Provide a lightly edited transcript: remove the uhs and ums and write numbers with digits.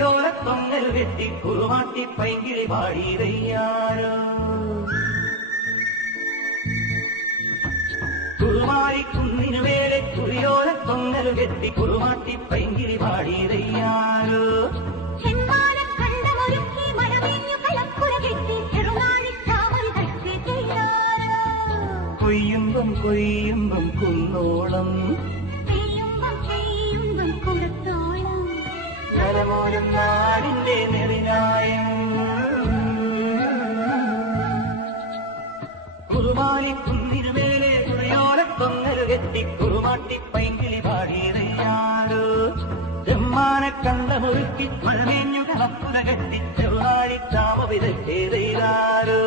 തുടിയോരത്തൊങ്ങൽ വെട്ടി കുറുമാട്ടി പൈങ്കിളി പാടിയതയ്യാരോ കുറുമാരിക്കുന്നിനു മേലെ തുടിയോരത്തൊങ്ങൽ വെട്ടി കുറുമാട്ടി പൈങ്കിളി പാടിയതയ്യാരോ കൊയ്യുമ്പം കൊയ്യുമ്പം കുന്നോളം നരമോരം നാടിന്റെ നെറിനായം കുറുമാലി കുന്നിനു മേലെ തുഴയോരത്തൊങ്ങൽ കെട്ടി കുറുമാട്ടി പൈങ്കിളി പാടിയതയ്യാരോ ചെമ്മാന കണ്ടമൊരുക്കി മഴമേഞ്ഞു കലപ്പുര കെട്ടി ചെറുനാഴി ചാമ വിതച്ചേതാരോ